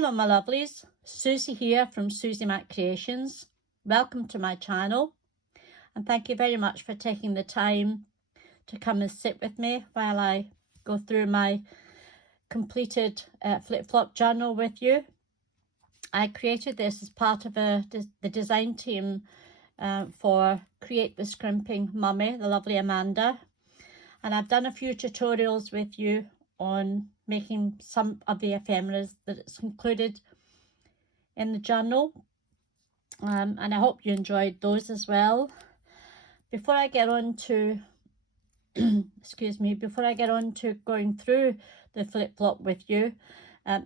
Hello my lovelies, Susie here from Susie Mac Creations. Welcome to my channel and thank you very much for taking the time to come and sit with me while I go through my completed flip-flop journal with you. I created this as part of the design team for Create the Scrimping Mummy, the lovely Amanda, and I've done a few tutorials with you on making some of the ephemeras that it's included in the journal, and I hope you enjoyed those as well. Before I get on to excuse me, before I get on to going through the flip-flop with you,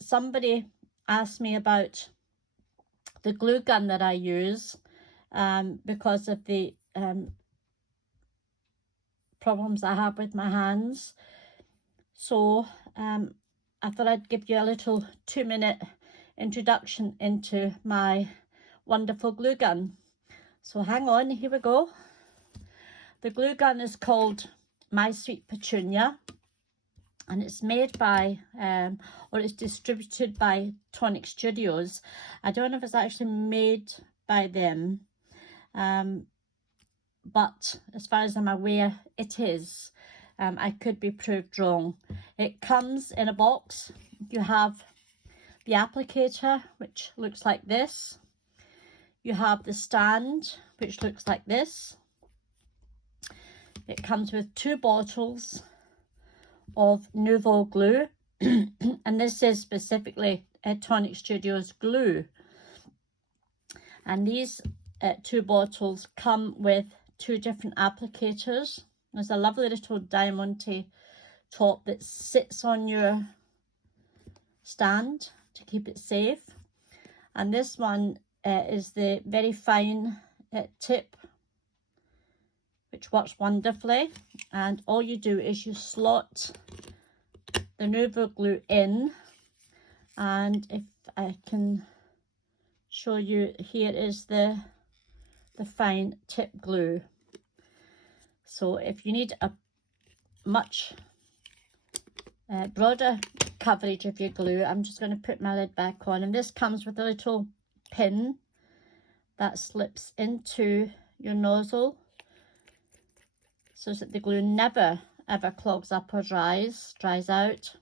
somebody asked me about the glue gun that I use because of the problems I have with my hands. So I thought I'd give you a little 2-minute introduction into my wonderful glue gun. So hang on, here we go. The glue gun is called My Sweet Petunia, and it's made by or it's distributed by Tonic Studios. I don't know if it's actually made by them, but as far as I'm aware it is. I could be proved wrong. It comes in a box. You have the applicator, which looks like this. You have the stand, which looks like this. It comes with 2 bottles of Nouveau glue, and this is specifically Tonic Studios glue. And these 2 bottles come with 2 different applicators. There's a lovely little diamante top that sits on your stand to keep it safe. And this one is the very fine tip, which works wonderfully. And all you do is you slot the Nouveau glue in. And if I can show you, here is the fine tip glue. So if you need a much broader coverage of your glue, I'm just going to put my lid back on. And this comes with a little pin that slips into your nozzle so that the glue never ever clogs up or dries out.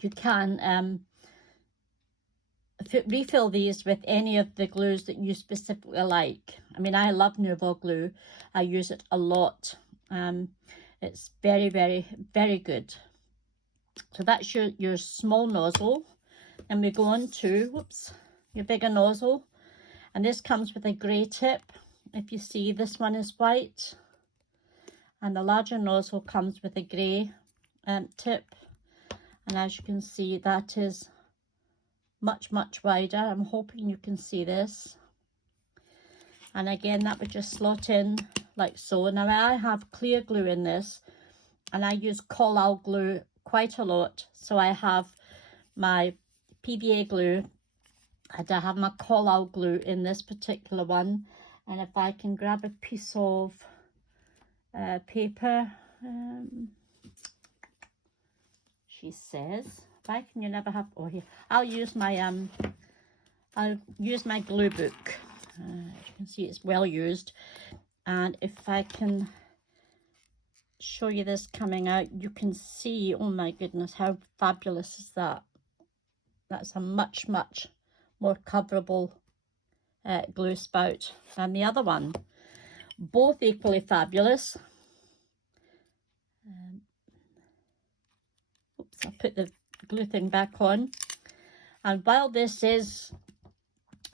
You can refill these with any of the glues that you specifically like. I mean, I love Nouveau glue. I use it a lot. It's very, very, very good. So that's your small nozzle. And we go on to, whoops, your bigger nozzle. And this comes with a grey tip. If you see, this one is white. And the larger nozzle comes with a grey tip. And as you can see, that is much wider. I'm hoping you can see this. And again, that would just slot in like so. Now I have clear glue in this, and I use collal glue quite a lot. So I have my PVA glue and I have my collal glue in this particular one. And if I can grab a piece of paper, she says, why can you never have, oh here, I'll use my glue book. As you can see, it's well used. And if I can show you this coming out, you can see, oh my goodness, how fabulous is that? That's a much more coverable glue spout than the other one. Both equally fabulous. Oops, I'll put the glue thing back on. And while this is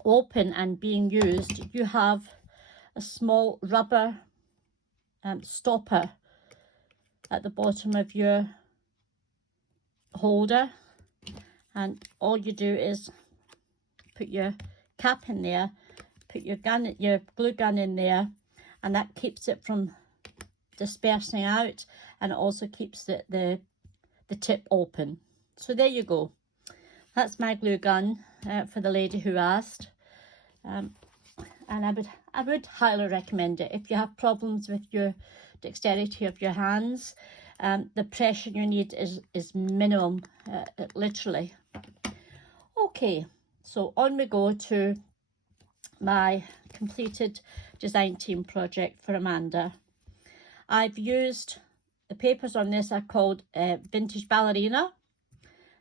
open and being used, you have a small rubber stopper at the bottom of your holder, and all you do is put your cap in there, put your glue gun in there, and that keeps it from dispersing out, and it also keeps the tip open. So there you go. That's my glue gun for the lady who asked. And I would highly recommend it if you have problems with your dexterity of your hands. The pressure you need is minimum, literally. Okay, so on we go to my completed design team project for Amanda. I've used, the papers on this are called Vintage Ballerina.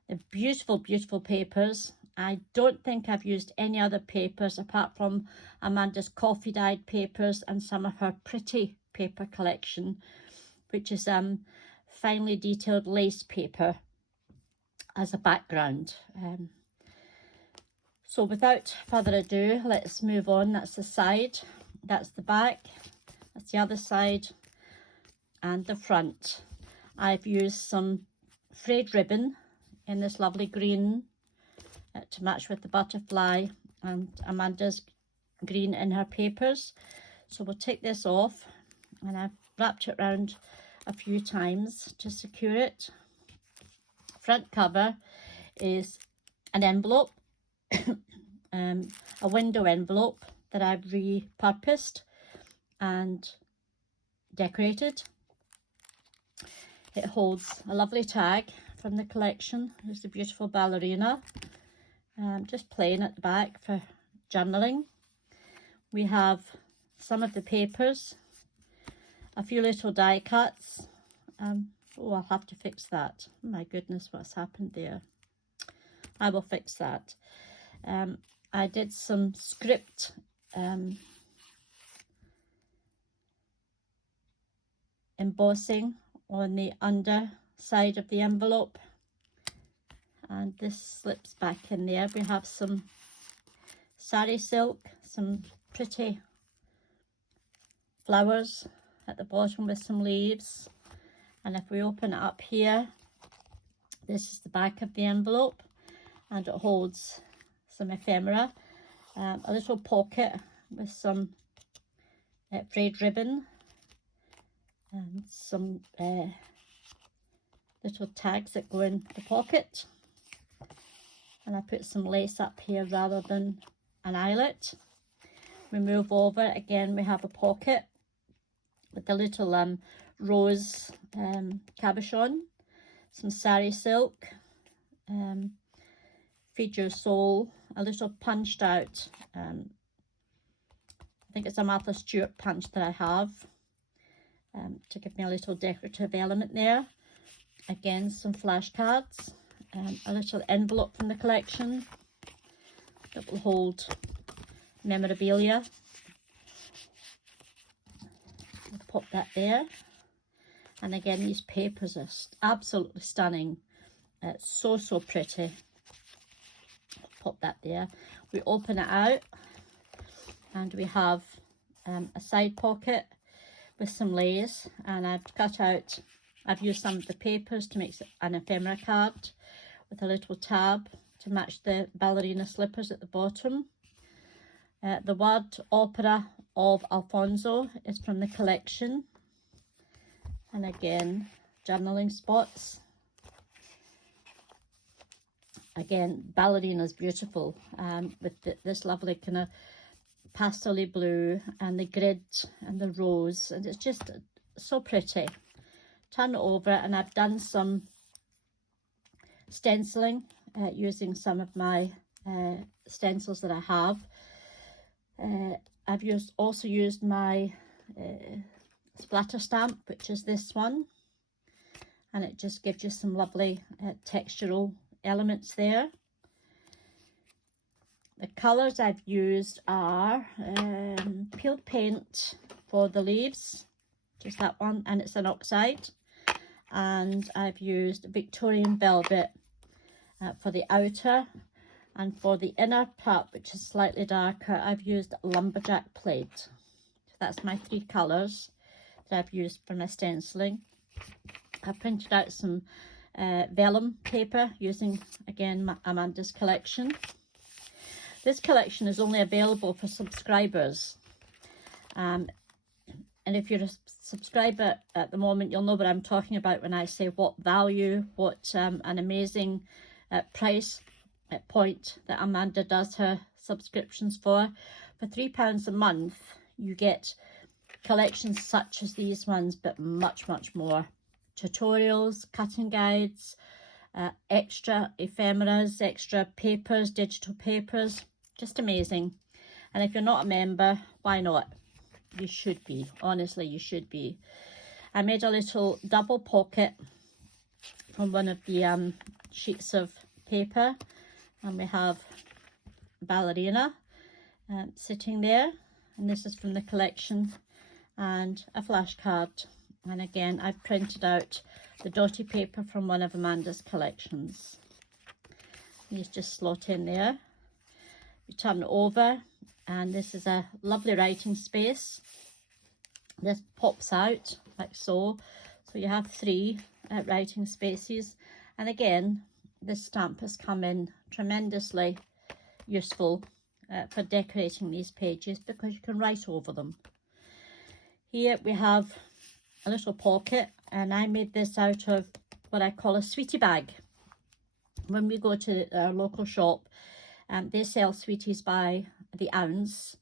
They're beautiful, beautiful papers. I don't think I've used any other papers apart from Amanda's coffee dyed papers and some of her pretty paper collection, which is finely detailed lace paper as a background. So without further ado, let's move on. That's the side, that's the back, that's the other side, and the front. I've used some frayed ribbon in this lovely green to match with the butterfly and Amanda's green in her papers. So we'll take this off, and I've wrapped it around a few times to secure it. Front cover is an envelope, a window envelope that I've repurposed and decorated. It holds a lovely tag from the collection. There's the beautiful Ballerina, just plain at the back for journaling. We have some of the papers, a few little die cuts. Oh, I'll have to fix that. Oh my goodness, what's happened there? I will fix that. I did some script embossing on the underside of the envelope, and this slips back in there. We have some sari silk, some pretty flowers at the bottom with some leaves, and if we open it up here, this is the back of the envelope, and it holds some ephemera, a little pocket with some frayed ribbon and some little tags that go in the pocket, and I put some lace up here rather than an eyelet. We move over, again we have a pocket with a little rose cabochon, some sari silk, Feed Your Soul, a little punched out, I think it's a Martha Stewart punch that I have, to give me a little decorative element there. Again, some flashcards, a little envelope from the collection that will hold memorabilia. I'll pop that there. And again, these papers are absolutely stunning. It's so, so pretty. Pop that there. We open it out, and we have a side pocket with some lace, and I've cut out, I've used some of the papers to make an ephemera card with a little tab to match the ballerina slippers at the bottom. The word Opera of Alfonso is from the collection, and again journaling spots. Again, Ballerina is beautiful, with this lovely kind of pastel-y blue and the grid and the rose, and it's just so pretty. Turn it over, and I've done some stenciling using some of my stencils that I have. I've also used my splatter stamp, which is this one, and it just gives you some lovely textural elements there. The colours I've used are peeled paint for the leaves, just that one, and it's an oxide, and I've used Victorian velvet for the outer, and for the inner part, which is slightly darker, I've used lumberjack plate. So that's my three colours that I've used for my stenciling. I printed out some vellum paper using, again, Amanda's collection. This collection is only available for subscribers, and if you're a subscriber at the moment, you'll know what I'm talking about when I say what value, what an amazing price point that Amanda does her subscriptions for. For £3 a month, you get collections such as these ones, but much, much more. Tutorials, cutting guides, extra ephemeras, extra papers, digital papers, just amazing. And if you're not a member, why not? You should be, honestly, you should be. I made a little double pocket from one of the sheets of paper, and we have Ballerina sitting there, and this is from the collection, and a flashcard. And again, I've printed out the dotty paper from one of Amanda's collections. These just slot in there. You turn it over, and this is a lovely writing space. This pops out like so. So you have 3 writing spaces. And again, this stamp has come in tremendously useful for decorating these pages, because you can write over them. Here we have a little pocket, and I made this out of what I call a sweetie bag. When we go to our local shop, they sell sweeties by the ounce,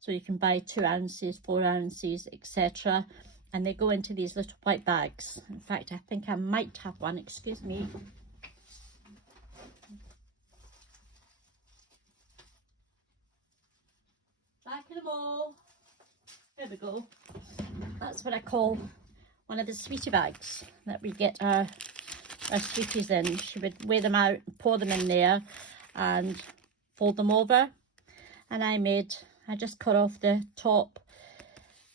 so you can buy 2 ounces, 4 ounces, etc., and they go into these little white bags. In fact, I think I might have one, excuse me. Back in the bowl. There we go. That's what I call one of the sweetie bags that we get our sweeties in. She would weigh them out, pour them in there, and fold them over. And I just cut off the top,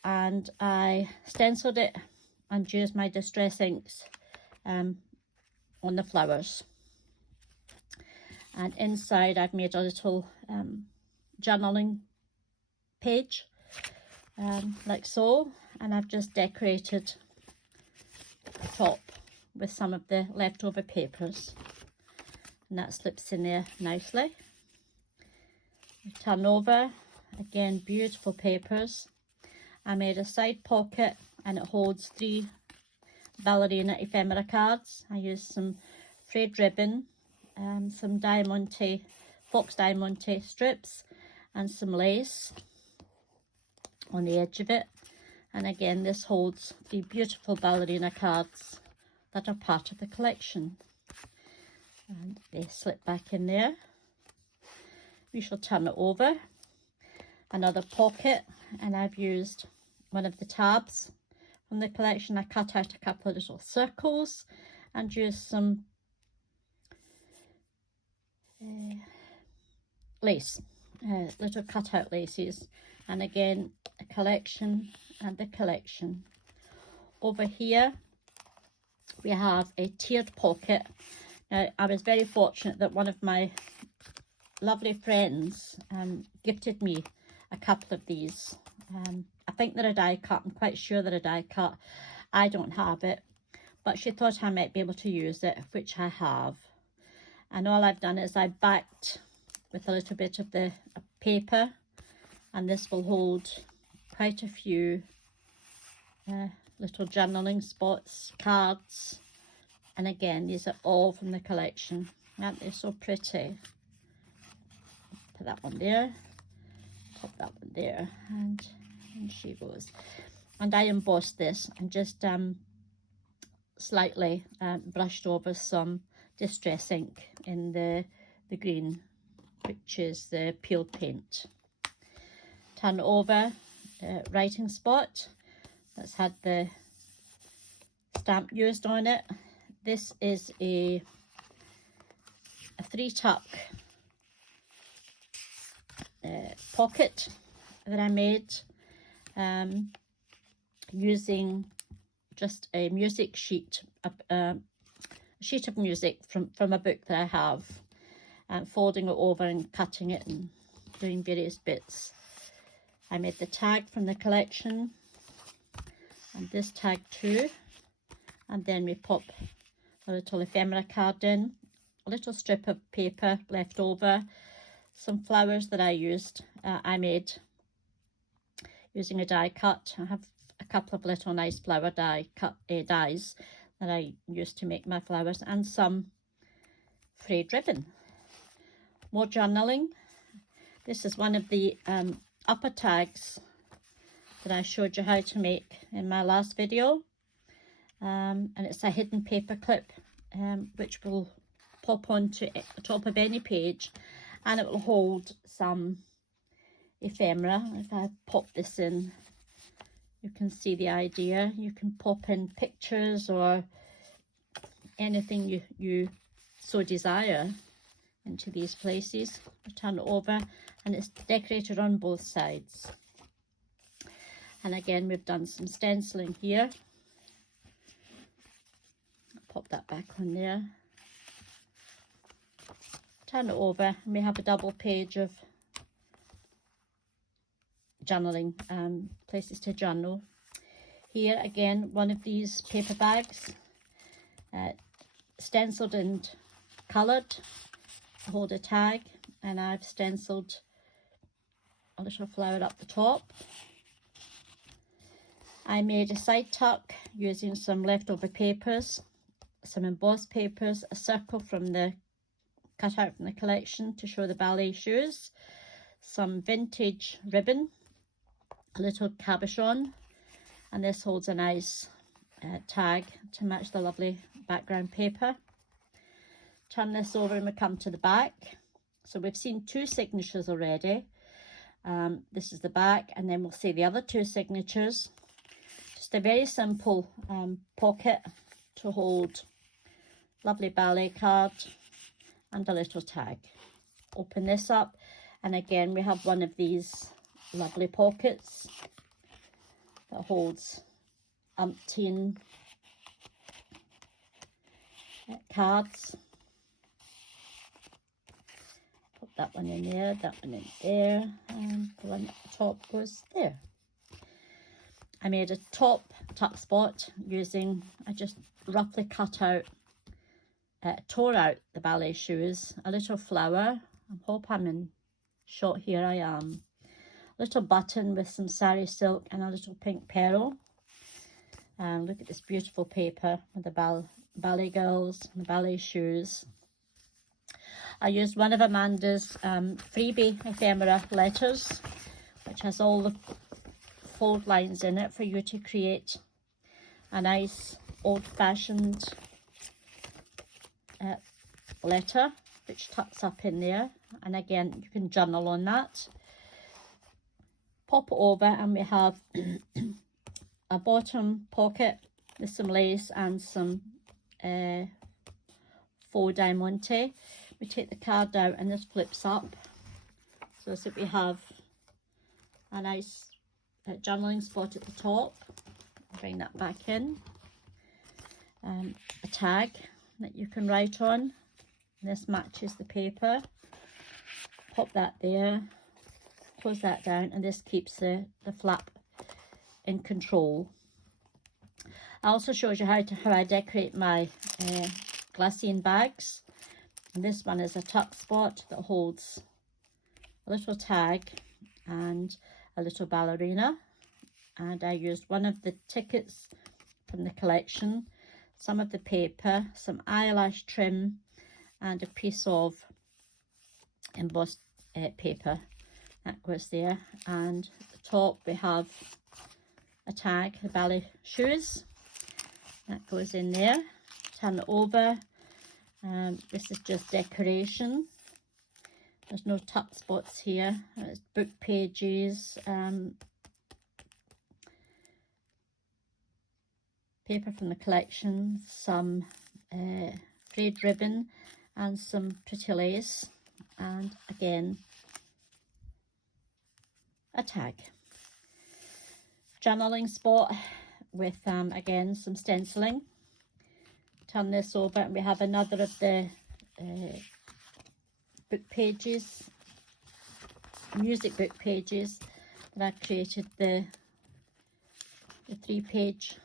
and I stenciled it and used my distress inks on the flowers. And inside I've made a little journaling page, like so, and I've just decorated the top with some of the leftover papers, and that slips in there nicely. You turn over, again, beautiful papers. I made a side pocket, and it holds 3 Ballerina ephemera cards. I used some frayed ribbon, some Diamante, Fox Diamante strips, and some lace on the edge of it. And again, this holds the beautiful Ballerina cards that are part of the collection. And they slip back in there. We shall turn it over. Another pocket, and I've used one of the tabs from the collection. I cut out a couple of little circles and used some lace, little cutout laces. And again, a collection and the collection. Over here we have a tiered pocket. Now, I was very fortunate that one of my lovely friends gifted me a couple of these. I think they're a die cut. I'm quite sure they're a die cut. I don't have it, but she thought I might be able to use it, which I have. And all I've done is I backed with a little bit of the paper, and this will hold quite a few little journaling spots, cards, and again, these are all from the collection. Aren't they so pretty? Put that one there, pop that one there, and she goes. And I embossed this and just slightly brushed over some distress ink in the green, which is the peel paint. Turn over writing spot that's had the stamp used on it. This is a 3-tuck pocket that I made using just a music sheet, a sheet of music from a book that I have, and folding it over and cutting it and doing various bits. I made the tag from the collection, and this tag too, and then we pop a little ephemera card in, a little strip of paper left over, some flowers that I used, I made using a die cut. I have a couple of little nice flower dies that I used to make my flowers, and some frayed ribbon. More journaling. This is one of the upper tags that I showed you how to make in my last video, and it's a hidden paper clip which will pop onto the top of any page, and it will hold some ephemera. If I pop this in, you can see the idea. You can pop in pictures or anything you so desire into these places. I turn it over and it's decorated on both sides. And again, we've done some stenciling here. Pop that back on there. Turn it over and we have a double page of journaling, places to journal. Here again, one of these paper bags, stenciled and coloured to hold a tag, and I've stenciled a little flower up the top. I made a side tuck using some leftover papers, some embossed papers, a circle from the cut out from the collection to show the ballet shoes, some vintage ribbon, a little cabochon, and this holds a nice tag to match the lovely background paper. Turn this over and we come to the back. So we've seen two signatures already. This is the back, and then we'll see the other two signatures. Just a very simple pocket to hold lovely ballet card and a little tag. Open this up, and again we have one of these lovely pockets that holds umpteen cards. Put that one in there, that one in there, and the one at the top goes there. I made a top tuck spot using, I just roughly cut out, tore out the ballet shoes, a little flower, I hope I'm in shot here, I am, a little button with some sari silk and a little pink pearl. And look at this beautiful paper with the ballet girls and the ballet shoes. I used one of Amanda's freebie ephemera letters, which has all the fold lines in it for you to create a nice old-fashioned letter which tucks up in there, and again you can journal on that. Pop it over and we have a bottom pocket with some lace and some faux diamante. We take the card out and this flips up so that we have a nice journaling spot at the top. Bring that back in. A tag that you can write on. This matches the paper. Pop that there. Close that down, and this keeps the flap in control. I also showed you how I decorate my glassine bags. And this one is a tuck spot that holds a little tag and a little ballerina, and I used one of the tickets from the collection, some of the paper, some eyelash trim, and a piece of embossed paper that goes there. And at the top we have a tag, the ballet shoes, that goes in there. Turn it over. This is just decoration. There's no tuck spots here. It's book pages, paper from the collection, some frayed ribbon and some pretty lace, and again a tag. Journaling spot with again some stenciling. Turn this over and we have another of the book pages, music book pages that I created, the 3-page.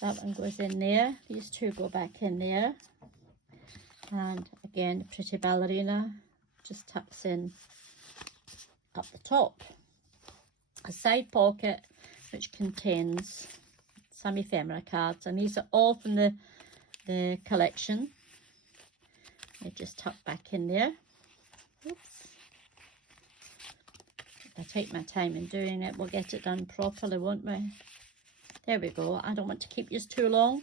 That one goes in there. These two go back in there. And again, a pretty ballerina just tucks in up the top. A side pocket which contains some ephemera cards, and these are all from the collection. They just tuck back in there. Oops. If I take my time in doing it, we'll get it done properly, won't we? There we go. I don't want to keep you too long.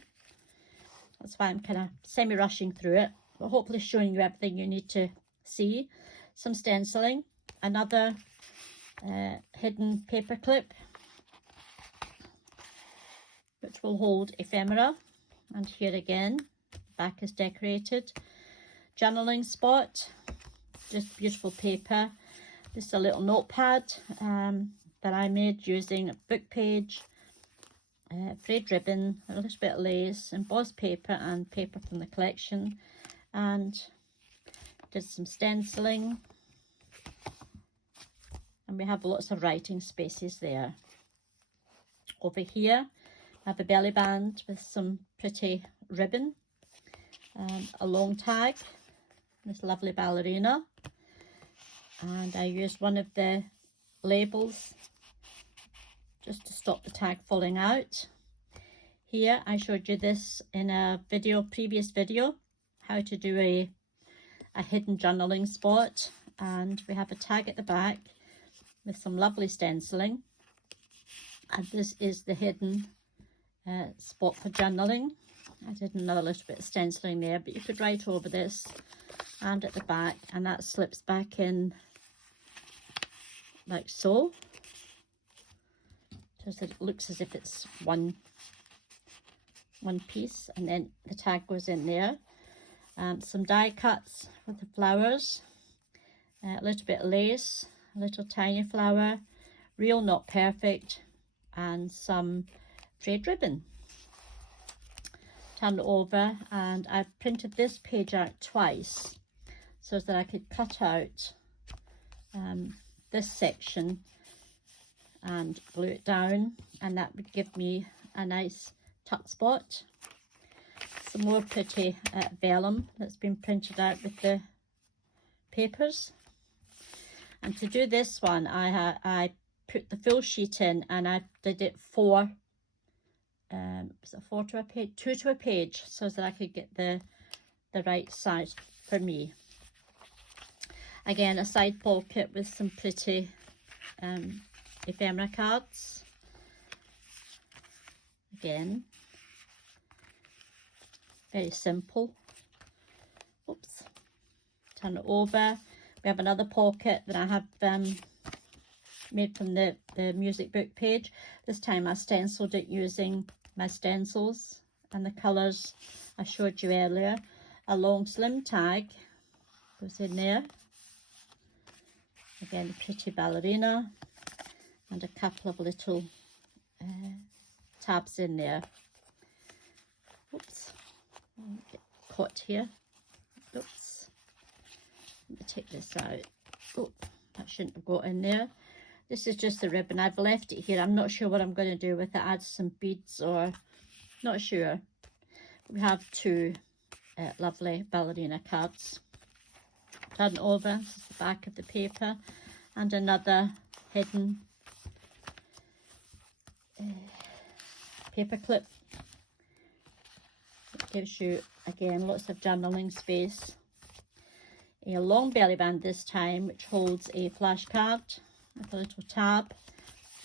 That's why I'm kind of semi-rushing through it, but hopefully showing you everything you need to see. Some stenciling, another hidden paper clip, which will hold ephemera, and here again, back is decorated. Journaling spot, just beautiful paper. This is a little notepad that I made using a book page, frayed ribbon, a little bit of lace, embossed paper and paper from the collection, and did some stenciling, and we have lots of writing spaces there. Over here I have a belly band with some pretty ribbon, a long tag, this lovely ballerina, and I used one of the labels just to stop the tag falling out. Here I showed you this in a previous video, how to do a hidden journaling spot, and we have a tag at the back with some lovely stenciling, and this is the hidden spot for journaling. I did another little bit of stenciling there, but you could write over this and at the back, and that slips back in like so. So it looks as if it's one piece, and then the tag goes in there. Some die cuts with the flowers, a little bit of lace, a little tiny flower, real not perfect, and some frayed ribbon. Turn it over, and I've printed this page out twice so that I could cut out this section and glue it down, and that would give me a nice tuck spot. Some more pretty vellum that's been printed out with the papers. And to do this one, I put the full sheet in, and I did it was it 4 to a page, 2 to a page, so that I could get the right size for me. Again, a side pocket with some pretty ephemera cards. Again, very simple. Oops. Turn it over. We have another pocket that I have made from the music book page. This time I stenciled it using my stencils and the colours I showed you earlier. A long slim tag goes in there. Again, a pretty ballerina, and a couple of little tabs in there. Oops, get caught here. Oops, let me take this out. Oh, that shouldn't have got in there. This is just the ribbon. I've left it here. I'm not sure what I'm going to do with it. Add some beads or not sure. We have 2 lovely ballerina cards. Turn it over. This is the back of the paper, and another hidden paper clip. It gives you again lots of journaling space. A long belly band this time, which holds a flashcard with a little tab,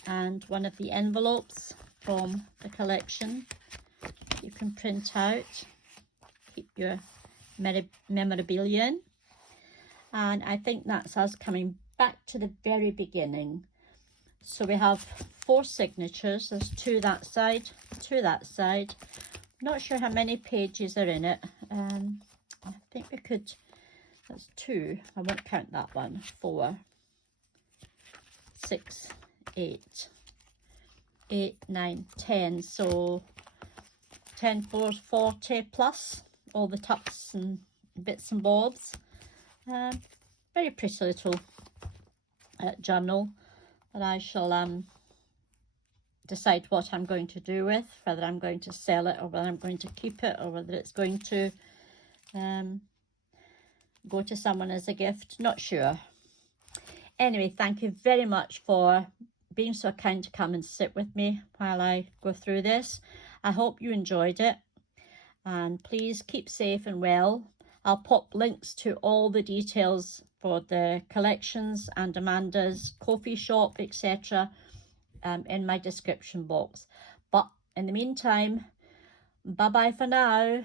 and one of the envelopes from the collection you can print out, keep your memorabilia in. And I think that's us coming back to the very beginning. So we have 4 signatures. There's 2 that side, 2 that side. Not sure how many pages are in it. I think we could, that's 2. I won't count that one. 4, 6, 8, 9, 10. So 10 4s, 40 plus all the tucks and bits and bobs. Very pretty little journal that I shall decide what I'm going to do with, whether I'm going to sell it or whether I'm going to keep it, or whether it's going to go to someone as a gift. Not sure. Anyway, thank you very much for being so kind to come and sit with me while I go through this. I hope you enjoyed it, and please keep safe and well. I'll pop links to all the details for the collections and Amanda's coffee shop, etc. In my description box. But in the meantime, bye bye for now.